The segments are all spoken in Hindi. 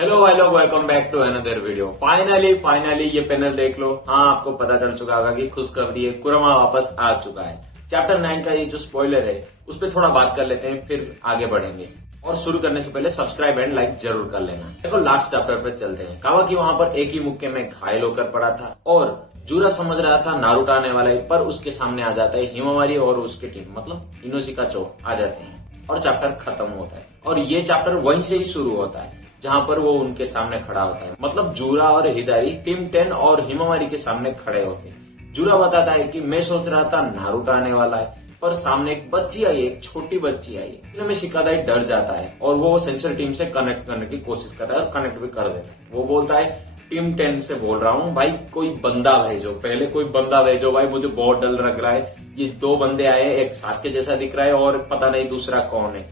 Hello hello, welcome back to another video. Finally ये पैनल देख लो। हाँ, आपको पता चल चुका होगा कि खुशखबरी है, कुरमा वापस आ चुका है। चैप्टर 9 का ये जो स्पॉइलर है उस पर थोड़ा बात कर लेते हैं, फिर आगे बढ़ेंगे। और शुरू करने से पहले सब्सक्राइब एंड लाइक जरूर कर लेना। देखो, लास्ट चैप्टर पे चलते हैं। कावाकी वहां पर एक ही मुक्के में घायल होकर पड़ा था और जूरा समझ रहा था नारुतो आने वाला है, पर उसके सामने आ जाता है हिमावारी और उसकी टीम, मतलब इनोशिका आ जाते हैं और चैप्टर खत्म होता है। और ये चैप्टर वहीं से ही शुरू होता है जहां पर वो उनके सामने खड़ा होता है, मतलब जूरा और हिदारी टीम 10 और हिमावारी के सामने खड़े होते हैं। जूरा बताता है कि मैं सोच रहा था नारुतो आने वाला है, पर सामने एक बच्ची आई है, एक छोटी बच्ची आई है। इनमें शिकादाई डर जाता है और वो सेंसर टीम से कनेक्ट करने की कोशिश करता है और कनेक्ट भी कर देता है। वो बोलता है टीम 10 से बोल रहा हूँ भाई, कोई बंदा भेजो, पहले कोई बंदा भेजो भाई, मुझे बहुत डर लग रहा है। ये दो बंदे आए हैं, एक सास के जैसा दिख रहा है और पता नहीं दूसरा कौन है,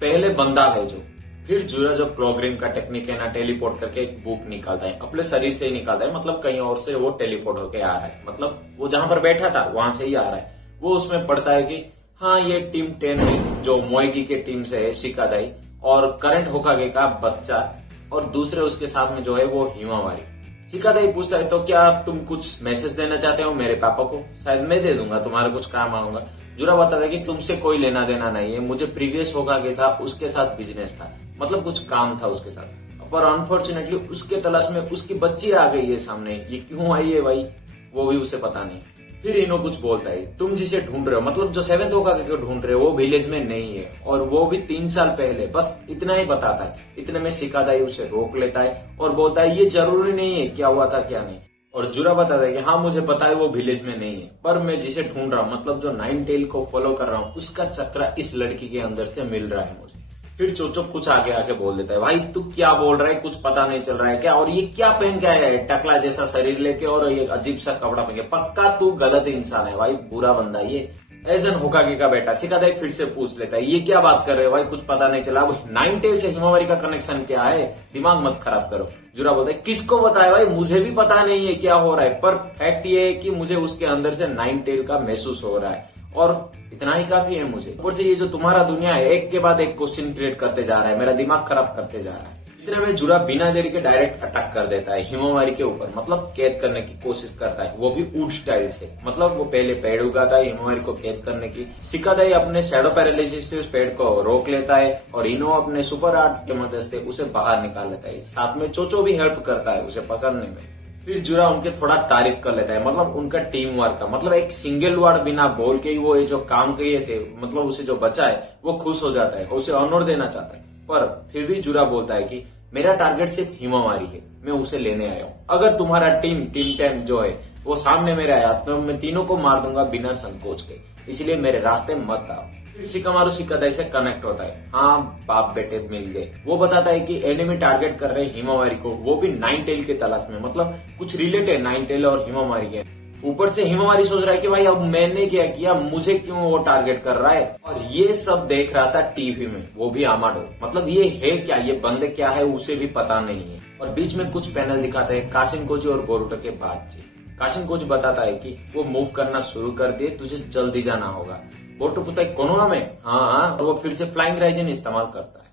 पहले बंदा भेजो। फिर जूरा जो क्लॉग्रिम का टेक्निक है ना, टेलीपोर्ट करके एक बुक निकालता है, अपने शरीर से ही निकालता है, मतलब कहीं और से वो टेलीपोर्ट होके आ रहा है, मतलब वो जहां पर बैठा था वहां से ही आ रहा है। वो उसमें पढ़ता है कि हाँ, ये टीम 10 है जो मोएगी के टीम से है, शिकादाई और करंट होकागे का बच्चा, और दूसरे उसके साथ में जो है वो हिमावारी। शिकादाई पूछता है तो क्या तुम कुछ मैसेज देना चाहते हो मेरे पापा को? शायद मैं दे दूंगा, तुम्हारा कुछ काम आऊंगा। जूरा बताता है कि तुमसे कोई लेना देना नहीं है, मुझे प्रीवियस होकागे था उसके साथ बिजनेस था, मतलब कुछ काम था उसके साथ, पर अनफॉर्चुनेटली उसके तलाश में उसकी बच्ची आ गई है सामने। ये क्यों आई है भाई, वो भी उसे पता नहीं। फिर इनो कुछ बोलता है, तुम जिसे ढूंढ रहे हो, मतलब जो 7th होकागे को ढूंढ रहे हो, वो विलेज में नहीं है और वो भी 3 साल पहले। बस इतना ही बताता है। इतने में शिकादाई उसे रोक लेता है और बोलता है ये जरूरी नहीं है क्या हुआ था क्या नहीं। और जूरा बताता है कि हाँ, मुझे पता है वो विलेज में नहीं है, पर मैं जिसे ढूंढ रहा हूँ, मतलब जो 9 टेल को फॉलो कर रहा हूँ, उसका चक्रा इस लड़की के अंदर से मिल रहा है मुझे। फिर चोचो कुछ आगे आके बोल देता है, भाई तू क्या बोल रहा है, कुछ पता नहीं चल रहा है क्या? और ये क्या पहन के आया है, टकला जैसा शरीर लेके और ये अजीब सा कपड़ा पहन के? पक्का तू गलत इंसान है भाई, बुरा बंदा ये। ऐसन होकागे का बेटा। शिकादाई फिर से पूछ लेता है, ये क्या बात कर रहे हो भाई, कुछ पता नहीं चला? 9 टेल से हिमावारी का कनेक्शन क्या है? दिमाग मत खराब करो। जूरा बोलता है, किसको बताया भाई, मुझे भी पता नहीं है क्या हो रहा है, पर फैक्ट ये है कि मुझे उसके अंदर से 9 टेल का महसूस हो रहा है और इतना ही काफी है मुझे। ऊपर से ये जो तुम्हारा दुनिया है, एक के बाद एक क्वेश्चन क्रिएट करते जा रहा है, मेरा दिमाग खराब करते जा रहा है। इतने में जूरा बिना देरी के डायरेक्ट अटैक कर देता है हिमावारी के ऊपर, मतलब कैद करने की कोशिश करता है, वो भी वुड स्टाइल से। मतलब वो पहले पेड़ उगाता है हिमावारी को कैद करने की। शिकादाई अपने शैडो पैरालिसिस से उस पेड़ को रोक लेता है और इनो अपने सुपर आर्ट के मदद से उसे बाहर निकाल लेता है। साथ में चोचो भी हेल्प करता है उसे पकड़ने में। फिर जूरा उनके थोड़ा तारीफ कर लेता है, मतलब उनका टीम वर्क का, मतलब एक सिंगल वर्ड बिना बोल के ही वो ये जो काम किए थे, मतलब उसे जो बचा है वो खुश हो जाता है, उसे ऑनर देना चाहता है। पर फिर भी जूरा बोलता है कि मेरा टारगेट सिर्फ हिमावारी है, मैं उसे लेने आया हूँ। अगर तुम्हारा टीम 10 जो है वो सामने मेरे आया तो मैं तीनों को मार दूंगा बिना संकोच के, इसलिए मेरे रास्ते मत आओ। फिर शिकामारू शिकादाई से कनेक्ट होता है। हाँ, बाप बेटे मिल गए। वो बताता है कि एनिमी टारगेट कर रहे हिमावारी को, वो भी 9 टेल के तलाश में, मतलब कुछ रिलेट है 9 टेल और हिमावारी के। ऊपर से हिमावारी सोच रहा है कि भाई अब मैंने क्या किया, मुझे क्यों वो टारगेट कर रहा है। और ये सब देख रहा था टीवी में, वो भी आमाडो। मतलब ये है क्या, ये बंदे क्या है उसे भी पता नहीं है। और बीच में कुछ पैनल दिखाते हैं काशिनकोजी और बोरुतो के बातचीत। काशिनकोजी बताता है कि वो मूव करना शुरू कर दिए, तुझे जल्दी जाना होगा। बोरुतो पूछता है कोनोहा में? हाँ, और वो फिर से फ्लाइंग राइजन इस्तेमाल करता है।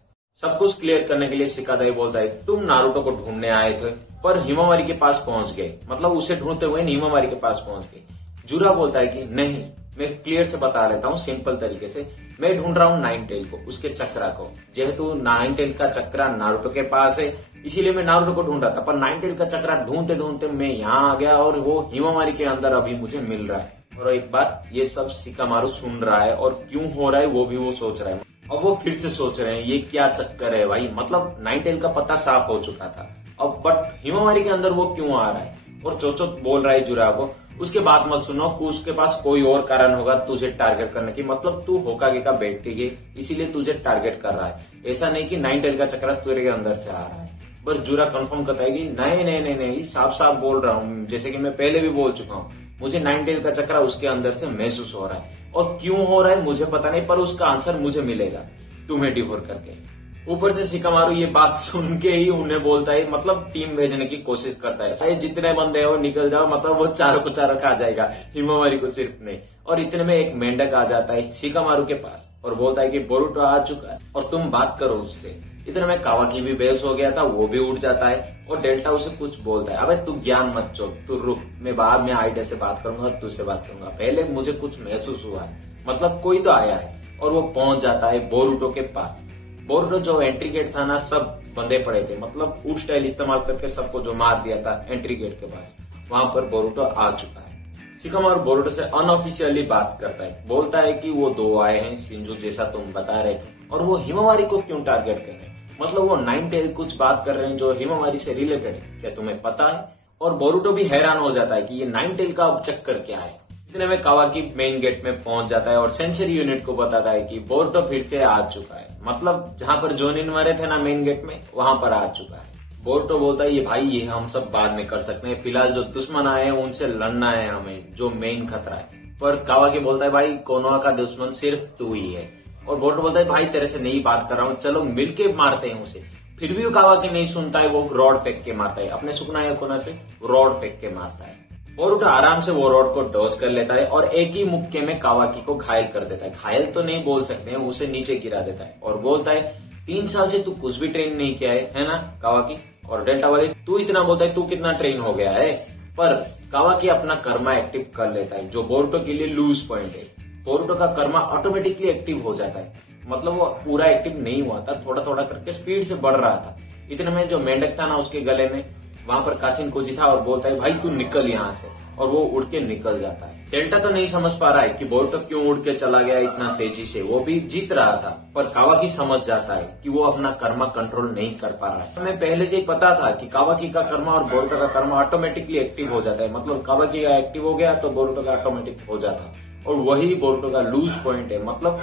सब कुछ क्लियर करने के लिए शिकादाई बोलता है, तुम नारुतो को ढूंढने आए थे पर हिमावारी के पास पहुंच गए, मतलब उसे ढूंढते हुए हिमावारी के पास पहुंच गए। जूरा बोलता है कि नहीं, मैं क्लियर से बता लेता हूँ सिंपल तरीके से, मैं ढूंढ रहा हूँ 9 टेल को, उसके चक्रा को। जेहेतु 9 टेल का चक्रा नारुतो के पास है, इसीलिए मैं नारुतो को ढूंढ रहा था, पर 9 टेल का चक्रा ढूंढते ढूंढते मैं यहाँ आ गया और वो हिमावारी के अंदर अभी मुझे मिल रहा है। और एक बात, ये सब शिकामारू सुन रहा है और क्यों हो रहा है वो भी वो सोच रहा है। अब वो फिर से सोच रहे हैं ये क्या चक्कर है भाई, मतलब 9 टेल का पता साफ हो चुका था अब, बट हिमावारी के अंदर वो क्यों आ रहा है। और चोचो बोल रहा है जुरा को, उसके बात मत सुनो, उसके पास कोई और कारण होगा तुझे टारगेट करने की, मतलब तू होकागे का बेटी है इसीलिए तुझे टारगेट कर रहा है, ऐसा नहीं कि 9 टेल का चक्रा तेरे अंदर से आ रहा है। बस जूरा कंफर्म करता है कि नहीं, साफ साफ बोल रहा हूँ, जैसे कि मैं पहले भी बोल चुका हूँ, मुझे 9 टेल का चक्रा उसके अंदर से महसूस हो रहा है और क्यों हो रहा है मुझे पता नहीं, पर उसका आंसर मुझे मिलेगा तुम्हें डिवोर करके। ऊपर से शिकामारू ये बात सुन के ही उन्हें बोलता है, मतलब टीम भेजने की कोशिश करता है, चाहे जितने बंदे हो निकल जाओ, मतलब वो चारों को चारों खा जाएगा, हिमावारी को सिर्फ नहीं। और इतने में एक मेंढक आ जाता है शिकामारू के पास और बोलता है कि बोरुतो आ चुका है और तुम बात करो उससे। इतने में कावाकी भी बेहोश हो गया था, वो भी उठ जाता है और डेल्टा उसे कुछ बोलता है, अबे तू ज्ञान मत चो, तू रुक, मैं बाद में आइडा से बात करूंगा और तुझसे बात करूंगा, पहले मुझे कुछ महसूस हुआ है, मतलब कोई तो आया है। और वो पहुंच जाता है बोरुटो के पास। बोरुटो जो एंट्री गेट था ना, सब बंधे पड़े थे, मतलब ऊट स्टाइल इस्तेमाल करके सबको जो मार दिया था एंट्री गेट के पास, वहां पर बोरुटो आ चुका है। शिकामारु बोरुटो से अनऑफिशियली बात करता है, बोलता है कि वो दो आए हैं शिंजो जैसा तुम बता रहे थे, और वो हिमावारी को क्यों टारगेट कर रहे हैं, मतलब वो नाइन टेल कुछ बात कर रहे हैं जो हिमावारी से रिलेटेड है, क्या तुम्हें पता है? और बोरुटो भी हैरान हो जाता है कि ये नाइन टेल का अब चक्कर क्या है। इतने में कावाकी मेन गेट में पहुंच जाता है और सेंचुरी यूनिट को बताता है कि बोरुटो फिर से आ चुका है, मतलब जहां पर जोनिन मरे थे ना मेन गेट में, वहां पर आ चुका है। बोरुटो बोलता है ये भाई ये हम सब बाद में कर सकते हैं, फिलहाल जो दुश्मन आए हैं उनसे लड़ना है हमें, जो मेन खतरा है। पर कावाकी बोलता है भाई कोनोहा का दुश्मन सिर्फ तू ही है। और बोरुटो बोलता है भाई तेरे से नहीं बात कर रहा हूँ, चलो मिलके मारते हैं उसे। फिर भी कावाकी नहीं सुनता है, वो रॉड फेंक के मारता है, अपने सुकुना कोना से रॉड फेंक के मारता है। बोरुटो आराम से वो रॉड को डॉज कर लेता है और एक ही मुक्के में कावाकी को घायल कर देता है, घायल तो नहीं बोल सकते हैं, उसे नीचे गिरा देता है और बोलता है 3 साल से तू कुछ भी ट्रेन नहीं किया है ना कावाकी? और डेल्टा वाले तू इतना बोलता है, तू कितना ट्रेन हो गया है? पर कावाकी अपना कर्मा एक्टिव कर लेता है, जो बोरुटो के लिए लूज पॉइंट है। बोरुटो का कर्मा ऑटोमेटिकली एक्टिव हो जाता है, मतलब वो पूरा एक्टिव नहीं हुआ था, थोड़ा थोड़ा करके स्पीड से बढ़ रहा था। इतने में जो मेंढक था ना उसके गले में, वहां पर कासिन कोजी था और बोलता है भाई तू निकल यहाँ से, और वो उड़ के निकल जाता है। डेल्टा तो नहीं समझ पा रहा है कि बोरुटो क्यों उड़ के चला गया इतना तेजी से, वो भी जीत रहा था, पर कावाकी समझ जाता है कि वो अपना कर्मा कंट्रोल नहीं कर पा रहा है। हमें पहले से ही पता था कि कावाकी का कर्मा और बोरुटो का कर्मा ऑटोमेटिकली एक्टिव हो जाता है, मतलब कावाकी का एक्टिव हो गया तो बोरुटो का ऑटोमेटिक हो जाता, और वही बोरुटो का लूज पॉइंट है, मतलब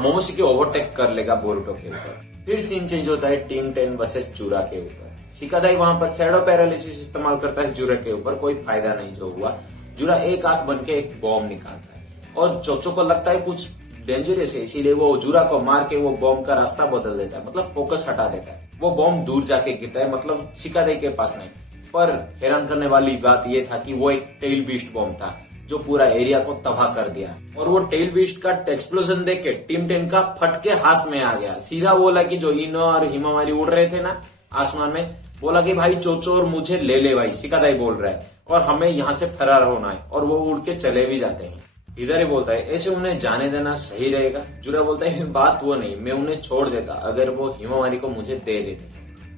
मोमोशी को ओवरटेक कर लेगा बोरुटो के ऊपर। फिर सीन चेंज होता है टीम 10 वर्सेस जूरा के ऊपर। शिकादाई वहां पर शैडो पैरालिसिस इस्तेमाल करता है जूरा के ऊपर, कोई फायदा नहीं जो हुआ। जूरा एक आंख बन के एक बॉम्ब निकालता है और चोचो को लगता है कुछ डेंजरस है, इसीलिए वो जूरा को मार के वो बॉम्ब का रास्ता बदल देता है, मतलब फोकस हटा देता है। वो बॉम्ब दूर जाके गिरता है, मतलब शिकादाई के पास नहीं। पर हैरान करने वाली बात यह था कि वो एक टेल बीस्ट बॉम्ब था जो पूरा एरिया को तबाह कर दिया, और वो टेल बीस्ट का एक्सप्लोजन देख के टीम 10 का फटके हाथ में आ गया। सीधा बोला कि जो इनो और हिमावारी उड़ रहे थे ना आसमान में, बोला कि भाई चोचो और मुझे ले ले भाई, शिकादाई बोल रहा है, और हमें यहाँ से फरार होना है, और वो उड़ के चले भी जाते हैं। इधर ही बोलता है ऐसे उन्हें जाने देना सही रहेगा। जूरा बोलता है बात वो नहीं, मैं उन्हें छोड़ देता अगर वो हिमावारी को मुझे दे देते,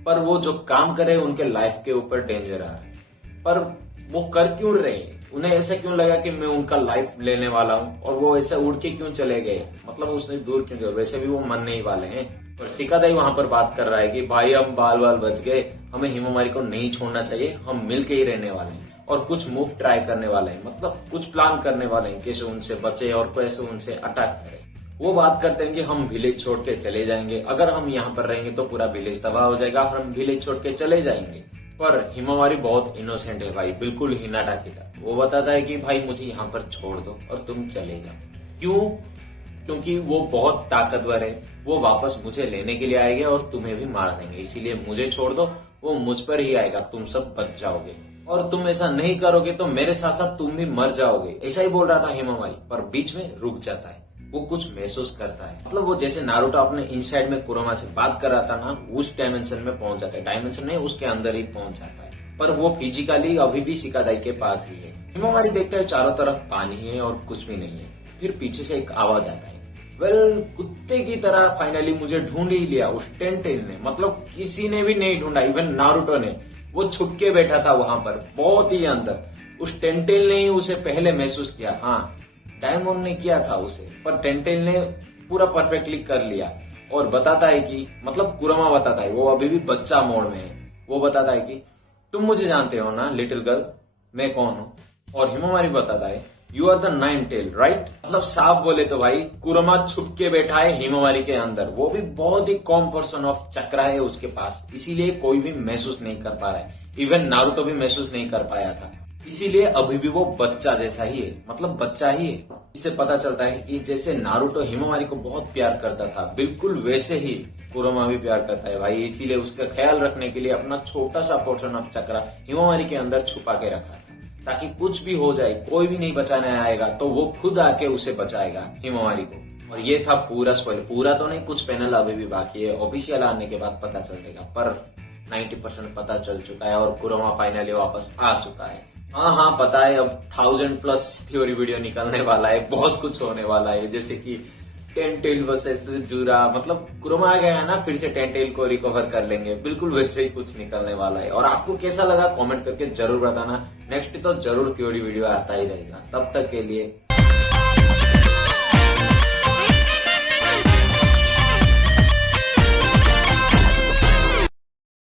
पर वो जो काम करे उनके लाइफ के ऊपर डेंजर आ रहा है। पर वो कर क्यों रहे हैं? उन्हें ऐसा क्यों लगा कि मैं उनका लाइफ लेने वाला हूँ, और वो ऐसे उड़ के क्यों चले गए, मतलब उसने दूर क्यों गए? वैसे भी वो मरने ही वाले हैं। पर शिकादाई वहां पर बात कर रहा है कि भाई हम बाल बाल बच गए, हमें हिमावारी को नहीं छोड़ना चाहिए, हम मिलके ही रहने वाले हैं और कुछ मूव ट्राई करने वाले हैं, मतलब कुछ प्लान करने वाले हैं कैसे उनसे बचे और कैसे उनसे अटैक करें। वो बात करते हैं कि हम विलेज छोड़ के चले जाएंगे, अगर हम यहाँ पर रहेंगे तो पूरा विलेज तबाह हो जाएगा, हम विलेज छोड़ के चले जाएंगे। पर हिमावारी बहुत इनोसेंट है भाई, बिल्कुल हिनाटा की तरह। वो बताता है कि भाई मुझे यहाँ पर छोड़ दो और तुम चले जाओ। क्यों? क्योंकि वो बहुत ताकतवर है, वो वापस मुझे लेने के लिए आएंगे और तुम्हें भी मार देंगे, इसीलिए मुझे छोड़ दो, वो मुझ पर ही आएगा, तुम सब बच जाओगे, और तुम ऐसा नहीं करोगे तो मेरे साथ साथ तुम भी मर जाओगे। ऐसा ही बोल रहा था हिमावारी, पर बीच में रुक जाता है, वो कुछ महसूस करता है, मतलब वो जैसे नारुतो अपने इनसाइड में कुरोमा से बात कर रहा था ना, उस डायमेंशन में पहुंच जाता है, डायमेंशन नहीं उसके अंदर ही पहुंच जाता है, पर वो फिजिकली अभी भी शिकादाई के पास ही है। हिमावारी देखता है चारों तरफ पानी है और कुछ भी नहीं है। फिर पीछे से एक आवाज आता है, कुत्ते की तरह फाइनली मुझे ढूंढ ही लिया उस टेंटेल ने, मतलब किसी ने भी नहीं ढूंढा, इवन नारुतो ने, वो छुप के बैठा था वहां पर बहुत ही अंदर, उस टेंटेल ने ही उसे पहले महसूस किया। हाँ, डायमंड ने किया था उसे, पर टेंटेल ने पूरा परफेक्टली कर लिया। और बताता है कि, मतलब कुरोमा बताता है, वो अभी भी बच्चा मोड में है, वो बताता है कि तुम मुझे जानते हो ना लिटिल गर्ल, मैं कौन हूँ? और हिमावारी बताता है you are the nine tail right, मतलब साफ बोले तो भाई कुरोमा छुप के बैठा है हिमावारी के अंदर, वो भी बहुत ही कम पर्सन ऑफ चक्रा है उसके पास, इसीलिए कोई भी महसूस नहीं कर पा रहा है, इवन नारुतो भी महसूस नहीं कर पाया था, इसीलिए अभी भी वो बच्चा जैसा ही है, मतलब बच्चा ही है। इससे पता चलता है कि जैसे नारुतो हिमावारी को बहुत प्यार करता था, बिल्कुल वैसे ही कुरोमा भी प्यार करता है भाई, इसीलिए उसका ख्याल रखने के लिए अपना छोटा सा पोर्शन ऑफ चक्रा हिमावारी के अंदर छुपा के रखा था, ताकि कुछ भी हो जाए, कोई भी नहीं बचाने आएगा तो वो खुद आके उसे बचाएगा हिमावारी को। और ये था पूरा स्पॉइलर, पूरा तो नहीं, कुछ पैनल अभी भी बाकी है, ऑफिशियल आने के बाद पता चलेगा, पर 90% पता चल चुका है और कुरमा फाइनली वापस आ चुका है। हाँ पता है, अब 1000+ थ्योरी वीडियो निकलने वाला है, बहुत कुछ होने वाला है, जैसे कि टेंटेल वर्सेस जूरा, मतलब कुरमा आ गया है ना, फिर से टेंटेल को रिकवर कर लेंगे, बिल्कुल वैसे ही कुछ निकलने वाला है। और आपको कैसा लगा कमेंट करके जरूर बताना। नेक्स्ट तो जरूर थ्योरी वीडियो आता ही रहेगा। तब तक के लिए